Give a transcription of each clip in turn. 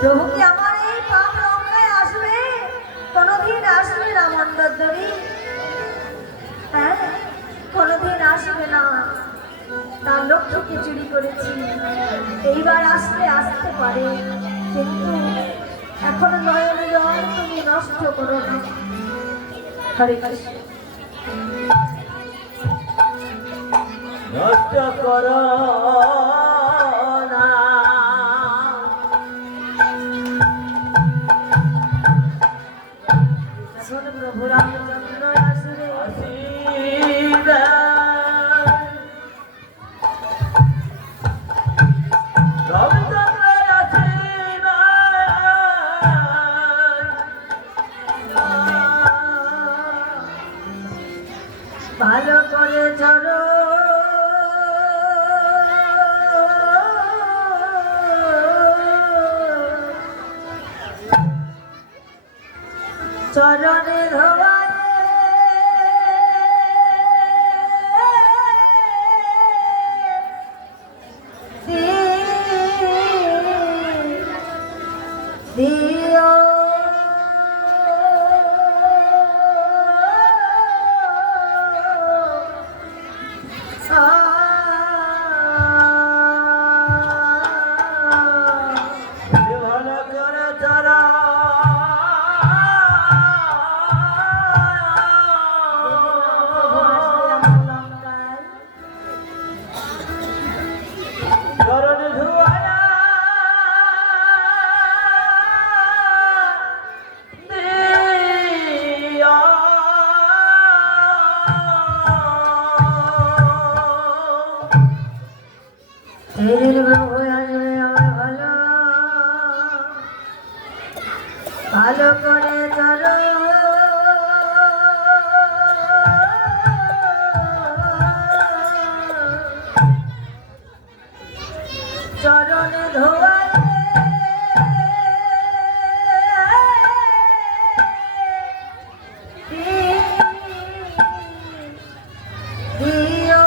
প্রভু কি আমার এই পাপ লঙ্কায় আসবে? কোনোদিন আসবে না মন্দোদরী, হ্যাঁ কোনোদিন আসবে না। তার লক্ষ্মীকে চুরি করেছি, এইবার আসলে আসতে পারে, কিন্তু এখন নয়ন জল তুমি নষ্ট করো না। হরে কৃষ্ণ। নষ্ট করো না, প্রভু রামচন্দ্র আসবে। আসিবে রামচন্দ্র আসিবে, ভালো করে চলো চরণে ধোয়ায় দিও ভালো করে চলা চরণ ধুয়ায়া দিও, ভালো করে চলো চরণে ধোয়ায় দিও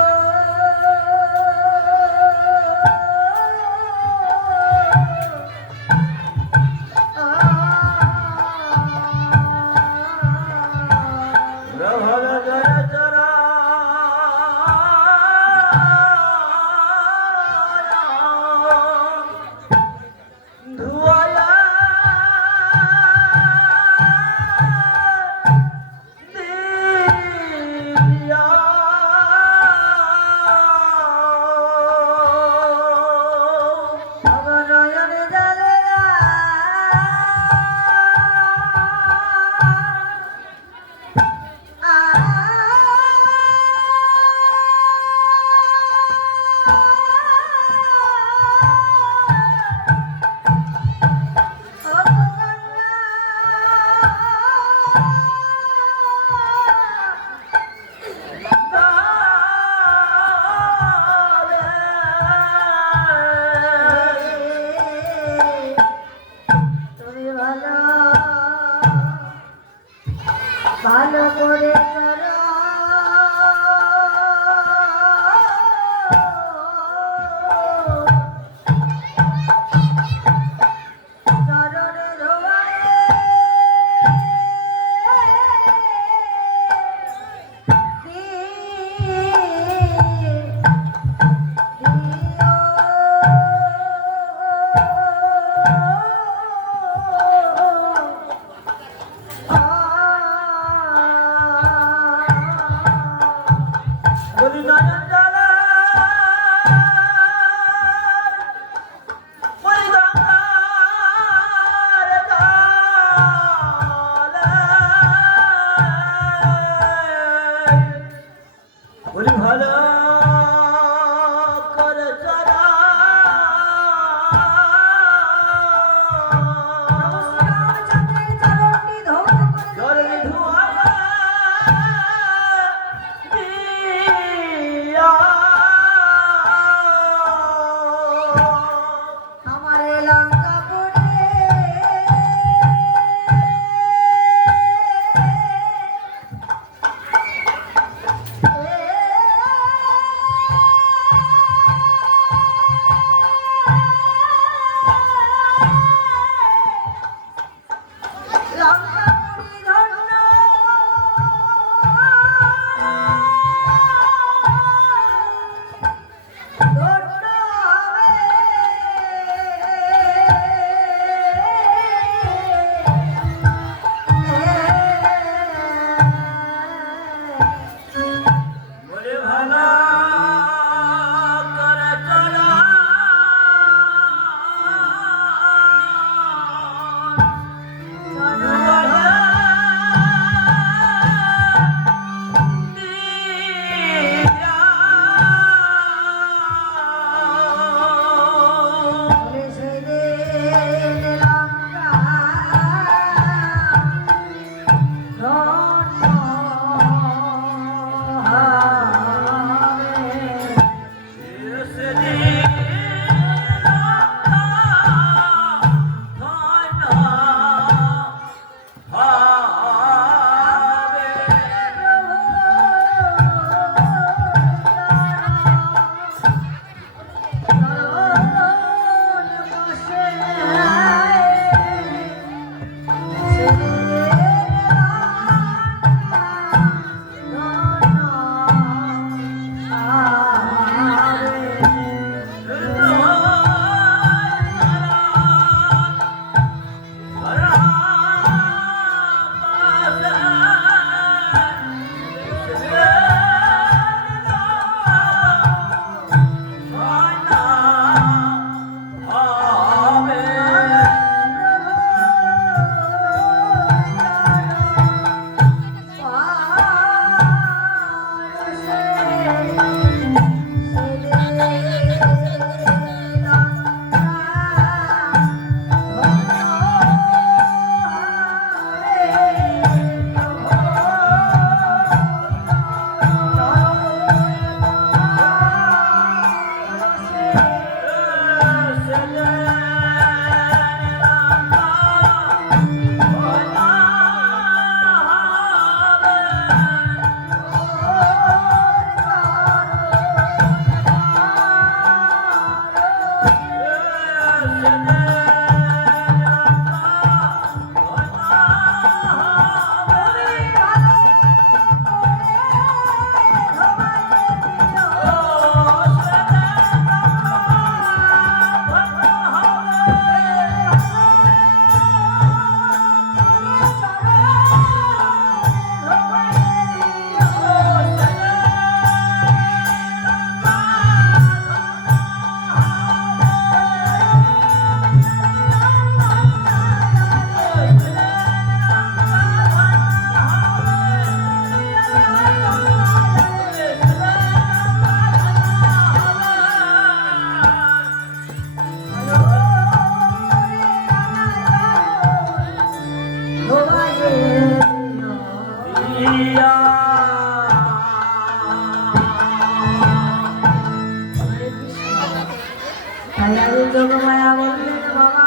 তাই আগে যোগমায়া বললেন, বাবা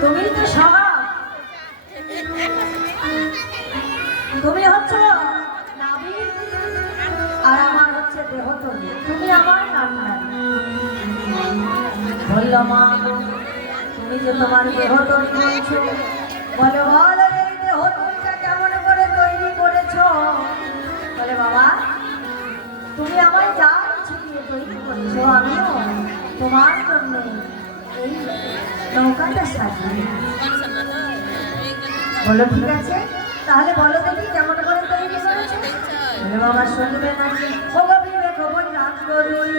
তুমি তো স্বভাব, তুমি হচ্ছ নাবিক আর আমার হচ্ছে দেহতলী, তুমি আমার কান্নার। বলল, মা তুমি যে তোমার দেহতলী বলছো, বলে বল এই দেহতলীটা কেমন করে তৈরি করেছো? বলে, বাবা তুমি আমায় যা কিছু দিয়ে তৈরি করেছো, আমিও তোমার জন্য এই নৌকাটা সাজিয়ে। বলো, ঠিক আছে, তাহলে বলো দেখি কেমন করে তৈরি করেছো? বলে, বাবা শুনবে নাকি? ও গভীরে খবর রাখ করুন,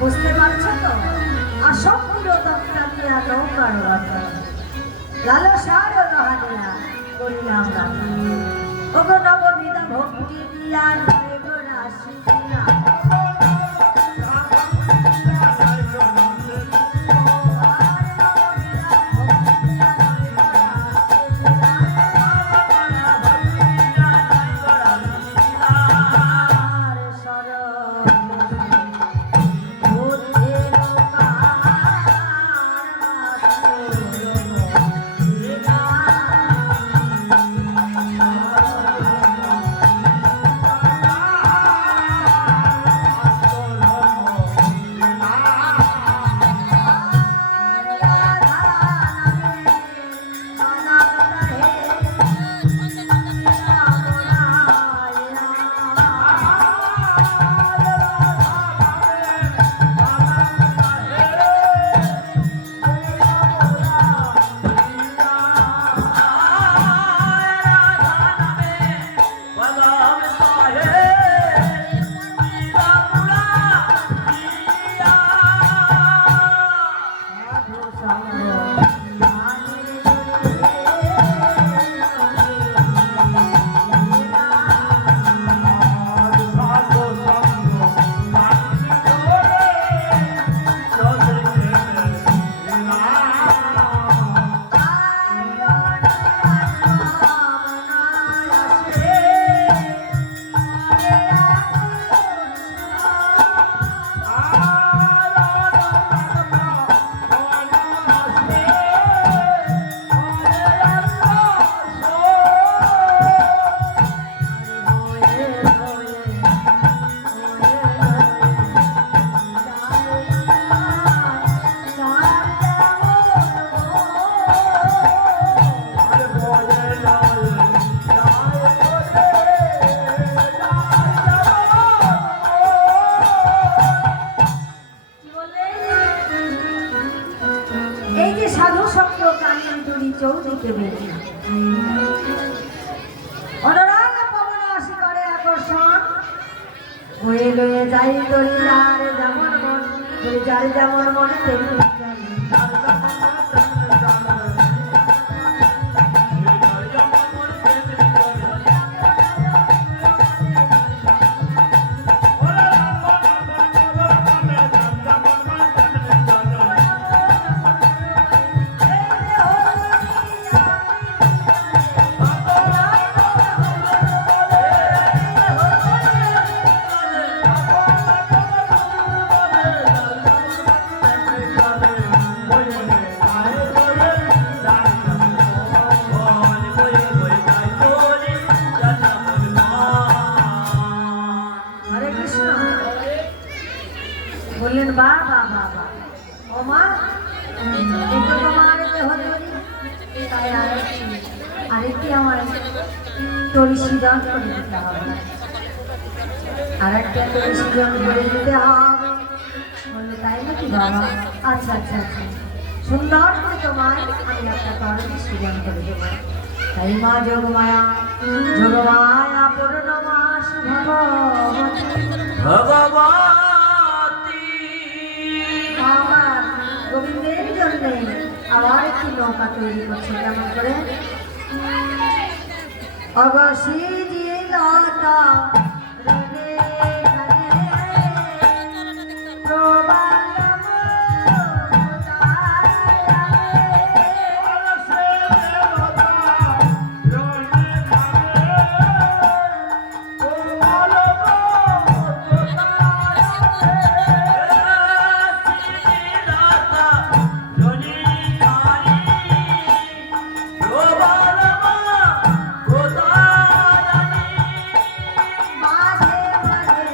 বুঝতে পারছো তো? আসক্তি ও তত্ত্বা দিয়া নৌকার বচন, লালসার ও রহানিয়া করিলাম রাখা। ওগো নববিধা ভক্তি দিয়া নয় গো রাশি দিয়া, চৌদিকে বেশি অনুরাগ পবন আসি করে আকর্ষণ হয়ে লয়ে যাই দরিলার যেমন মন যার যেমন মন তেমনি বললেন বা বা বা বা ও মা এটা তোমার দেহজরি তাই আরেকটি আমার তরি সৃজন করে দিতে হবে আর একটা তরি সৃজন করে দিতে হবে বললো তাই নাকি বাবা আচ্ছা আচ্ছা আচ্ছা সুন্দর করে তোমার আমি একটা তরি সৃজন করে দেবো তাই মা যোগমায়া পূর্ণমাস ভগবতী আমার গোবিন্দের জন্য আবার একটি নৌকা তৈরি করছে কেমন করে অবশ্যই যে লতা রনে রনে প্রবালম মাঝে মাঝে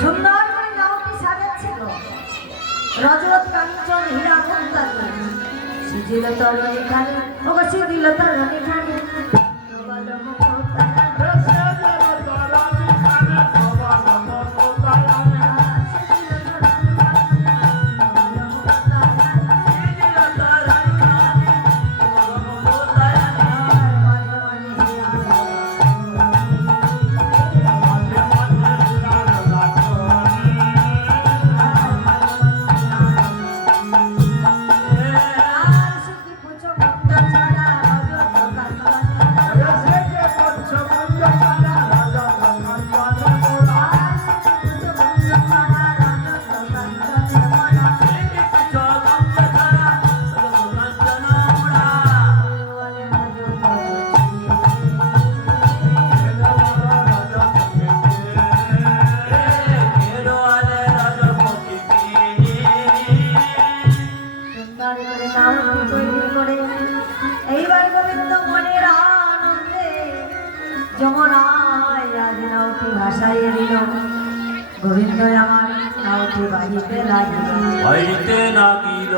সুন্দর করে নাওটি সাজাচ্ছিল রজত কাঞ্চন হীরা মুক্তা সিজিল তরণী খানি ওগো সিজিল তরণী খানি প্রবালম এইবার গোবিন্দ মনের আনন্দে যমুনায় আজ নাওটি ভাসাইয়ে দিল গোবিন্দ আমার নাওটি বাড়িতে লাগিল হইতে লাগিল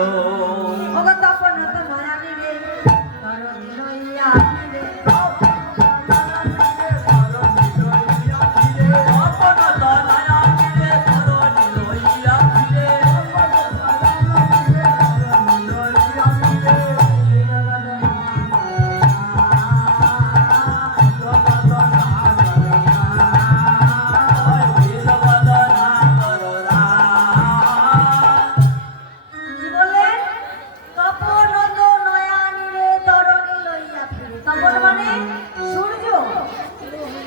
ওগো তপন তো নয়ানি রে তরণী লইয়া ফিরে কি বললেন তপন তো নয়ানি রে তরণী লইয়া ফিরে তপন মানে সূর্য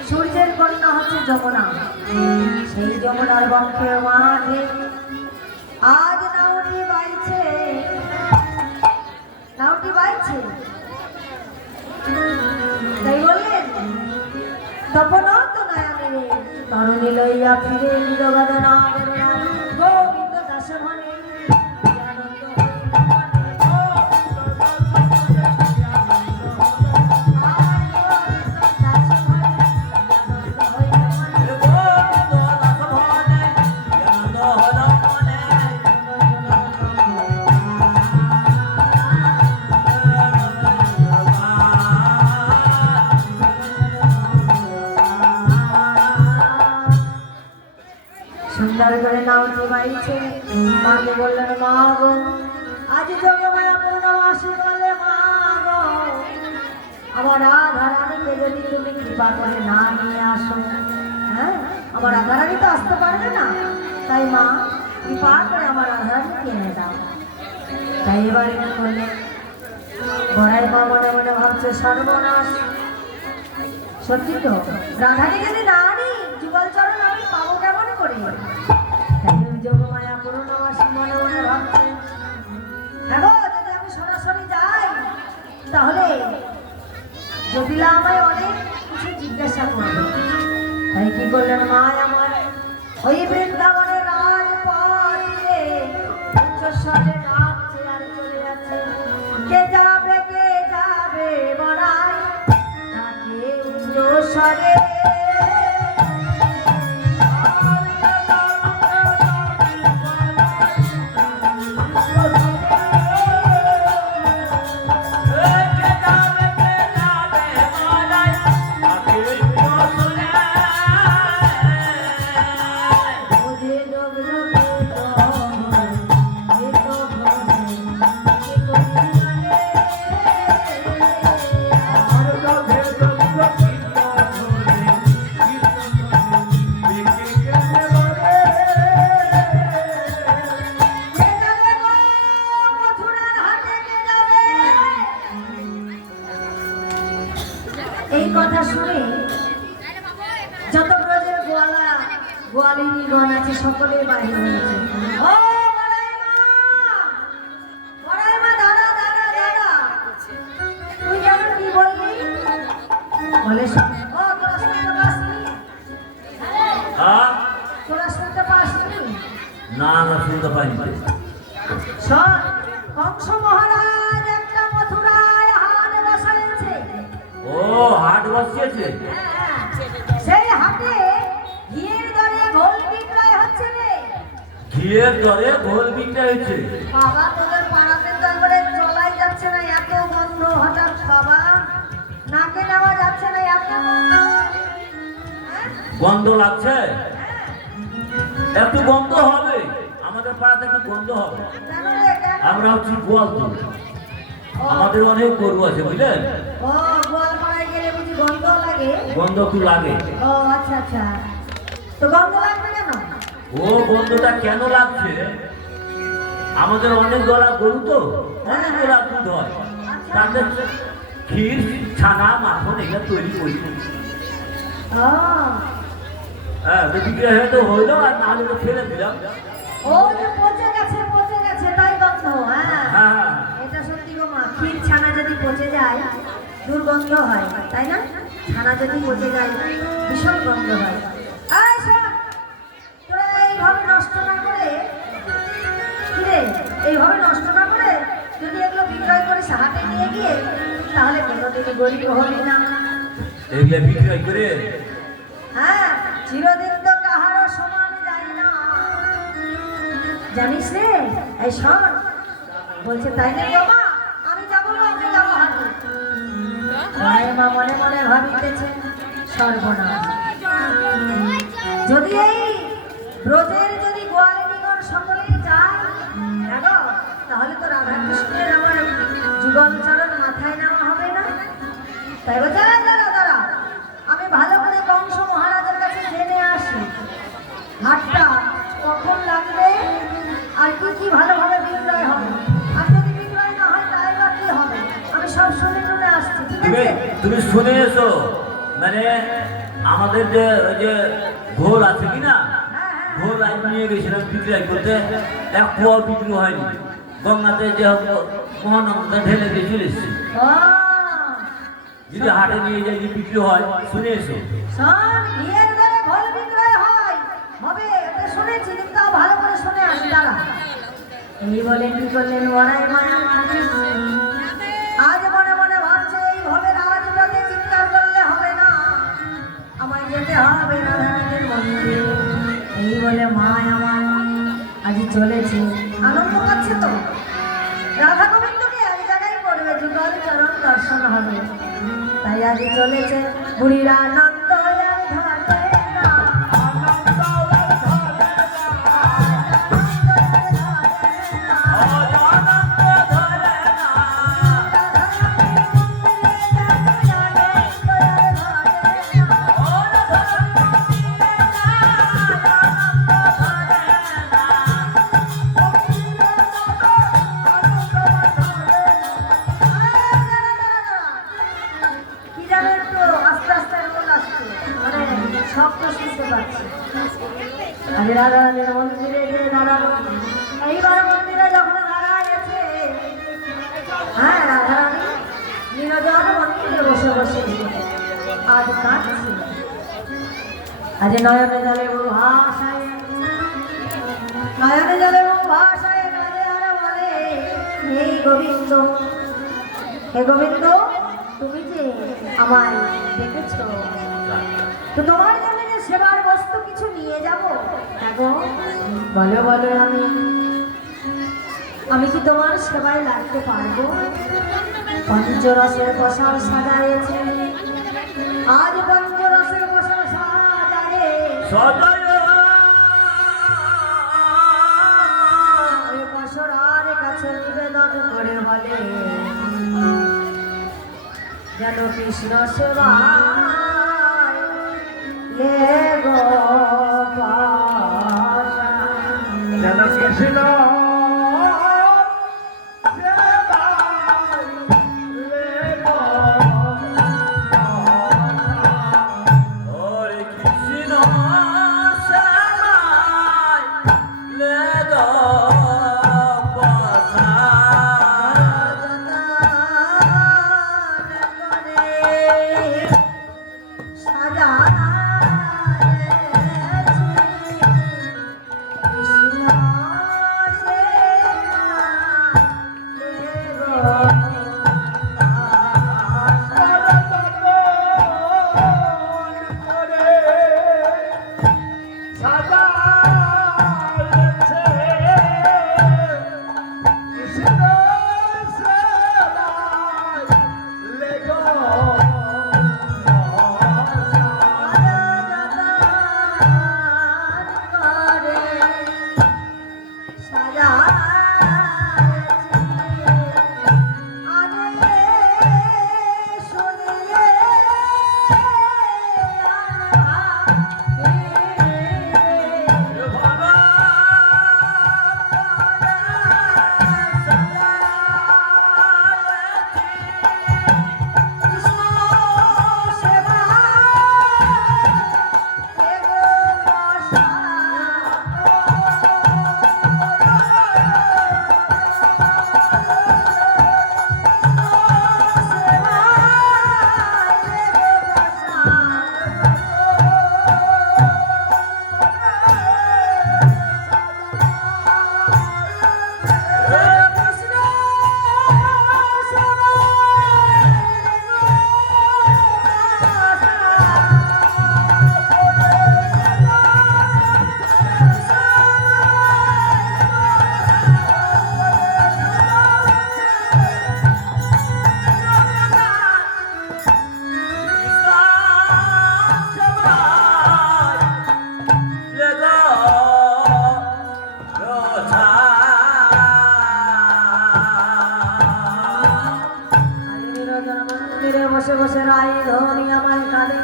সূর্যের কন্যা হচ্ছে যমুনা সেই যমুনার বক্ষের মাঝে আজ নাওটি বাইছে তাই বললেন তপন তো নয়ানি রে তরণী লইয়া ফিরে নীরবাদনা গোবিন্দ দাস মনে আনন্দ সুন্দর করে নাওটি বাইছে মাকে বললেন মা গো আজ যোগমায়া পূর্ণমাসী বলে মা গো আমার রাধারানীকে যদি তুমি কৃপা করে না নিয়ে আসো হ্যাঁ আমার রাধারানী তো আসতে পারবে না তাই মা কৃপা করে আমার রাধারানীকে এনে দাও তাই এবারে কি করলেন বড়াই মা মনে মনে ভাবছে সর্বনাশ। সত্যি তো, রাধাকে যদি না আনি যুগল চরণ আমি পাবো কেমন করে? যোগমায়া পূর্ণবাসী মনে মনে ভাবছে, হ্যাঁ গো, যদি আমি সরাসরি যাই তাহলে জটিলা আমায় অনেক কিছু জিজ্ঞাসা করবে। তাই কি করলেন মা আমার, ওই বৃন্দাবনের রাজপথ দিয়ে উচ্চস্বরে ডাকছে আর চলে যাচ্ছে। কে যাবে বড়াই, তাকে উচ্চস্বরে এই কথা শুনে যত ব্রজের গোয়ালিনীগণ আছে সকলে বাহির হয়েছে। ও বড়াই মা, দাঁড়া দাঁড়া দাঁড়া, তুই যেমন কি বলবি বলে ও তোরা শুনতে পাসনি? হ্যাঁ? তোরা শুনতে পাসনি? না না, শুনতে পাইনি। শোন, কংস মহারাজ একটা মথুরায় হাট বসাইছে। ও, হাট বসিয়েছে? সেই হাটে ঘিয়ের দরে ঘোল বিক্রয় হচ্ছে রে। ঘিয়ের দরে ঘোল বিক্রয় হচ্ছে? বাবা, তোদের পাড়াতে তো একবারে চলাই যাচ্ছে না, এত গন্ধ। হঠাৎ বাবা, নাকে নেওয়া যাচ্ছে না, এত গন্ধ। গন্ধ লাগছে? একটু গন্ধ হবে, আমাদের পাড়াতে একটু গন্ধ হবে। কেন রে, কেন? আমরা হচ্ছি গোয়াল তো, আমাদের অনেক গরু আছে বুঝলেন। ও, গোয়াল পাড়ায় গেলে বুঝি গন্ধ লাগে? গন্ধ একটু লাগে। ও আচ্ছা আচ্ছা, তো গন্ধ লাগবে কেন? ও, গন্ধটা কেন লাগছে, আমাদের অনেক গলা গরু তো, অনেক গলা দুধ হয়, তাদের ক্ষীর ছানা মাখন এগুলো তৈরি করি। ও, হ্যাঁ, বিক্রি হয়ে তো হইলো, আর না হলে তো ফেলে দিলাম। ও যে পচে গেছে তাই গন্ধ। হ্যাঁ, হ্যাঁ, এটা সত্যি গো মা, ক্ষীর ছানা যদি পচে যায় দুর্গন্ধ হয়, তাই না? ছানা যদি পচে যায় ভীষণ গন্ধ হয়। এই শোন, তোরা এইভাবে নষ্ট না করে, কিরে, এইভাবে নষ্ট না করে যদি এগুলো বিক্রয় করে হাটে নিয়ে গিয়ে, তাহলে কোনোদিন গরিব হবি না। এগুলো বিক্রয় করে? হ্যাঁ, চিরদিন তো কাহারও সমান যায় না, জানিস রে। এই শোন, বলছে তাই না গো মা, আমি যাবো না, আমি যাবো হাটে। মায়ের মা মনে মনে ভাবিতেছে, সর্বনাশ, যদি এই ব্রজের যদি গোয়ালিনীগণ সকলেই যায় দেখো, তাহলে তো রাধাকৃষ্ণের আমার যুগল চরণ মাথায় নেওয়া হবে না। তাই বলছে, দাঁড়া, আমি ভালো করে কংস মহারাজের কাছে জেনে আসি হাটটা কখন লাগবে আর কি ভালোভাবে বিক্রয় হবে। আর যদি বিক্রয় না হয় তাই বা কি হবে, আমি সব শুনে শুনে আসছি, ঠিক আছে? তুমি শুনে এসো, মানে আমাদের যে ওই যে ঘোল আছে কিনা, ঘোল আজ নিয়ে গেছিলাম বিক্রয় করতে, এক পোয়া বিক্রি হয়নি, গঙ্গাতে যে মহানন্দা ঢেলে দিয়ে চলে এসছি। ও, যদি হাটে নিয়ে যাই যে বিক্রি হয়, শুনে এসো। শোন, বিয়ের ঘরে ঘোল বিক্রয় হবে, এটা শুনেছি, কিন্তু তাও ভালো করে শুনে আসি, দাঁড়া। এই বলে কি করলেন বড়াই মায়া, আজ মনে মনে ভাবছে এইভাবে রাজপথে চিৎকার করলে হবে না, আমায় যেতে হবে রাধারানীর মন্দিরে। এই বলে মা আমার আজ চলেছে, আনন্দ পাচ্ছে তো, রাধা গোবিন্দকে এক জায়গায় করবে, যুগল চরণ দর্শন হবে। তাই আজ চলেছে বুড়ির আনন্দ আর ধরে না। রাধারানীর মন্দিরে গিয়ে দাঁড়ালো। এইবার মন্দিরে যখন দাঁড়াইছে, হ্যাঁ রাধারানী নীরজার মন্দিরে বসে বসে আজ কাঁদছে। আজ নয়নে জলে ভাষায়, নয়নে জলে ভাষায় কাঁদে আর বলে, হে গোবিন্দ, হে গোবিন্দ, তুমি যে আমায় ডেকেছ, তো তোমার জন্য যে সেবার বস্তু কিছু নিয়ে যাবো, দেখো বলো বলো, আমি কি তোমার সেবায় লাগতে পারবো? পঞ্চরসের প্রসাদ সাজাইছে, আজ পঞ্চরসের প্রসাদ সাজায়ে ওই বসরার কাছে নিবেদন করে বলে, যেন কৃষ্ণ সেবায় লে গো পাশা, যেন কৃষ্ণ বসে বসে রাই ধনী আমার কাঁদে।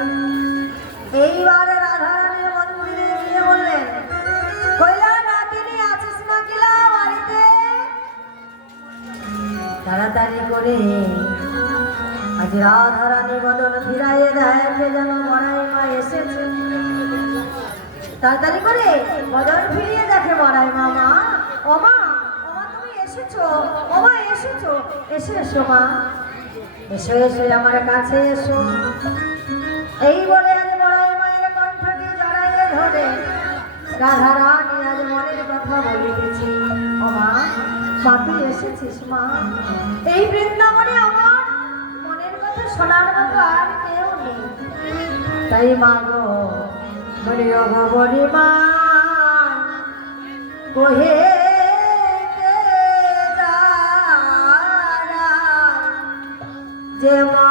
এইবারে রাধারানীর মন্দিরে গিয়ে বললেন, কইলা নাতিনি আছিস না কিলা বাড়িতে? তাড়াতাড়ি করে আজ রাধারানী বদন ফিরাইয়ে দেখে যেন বড়াই মা এসেছে। তাড়াতাড়ি করে বদন ফিরিয়ে দেখে বড়াই মামা, ওমা ওমা তুমি এসেছো, ওমা এসেছো, এসে এসো মা, এসো এসো আমার কাছে এসো। এই বলে আজ বড়াই মায়ের কণ্ঠকে জড়াইয়ে ধরে রাধারানী আজ মনের কথা বলিতেছি। ও মা, মা তুই এসেছিস মা, এই বৃন্দাবনে আমার মনের কথা শোনার মতো আর কেউ নেই, তাই মা গো বলিও গো বলি মা, কোহে যে মা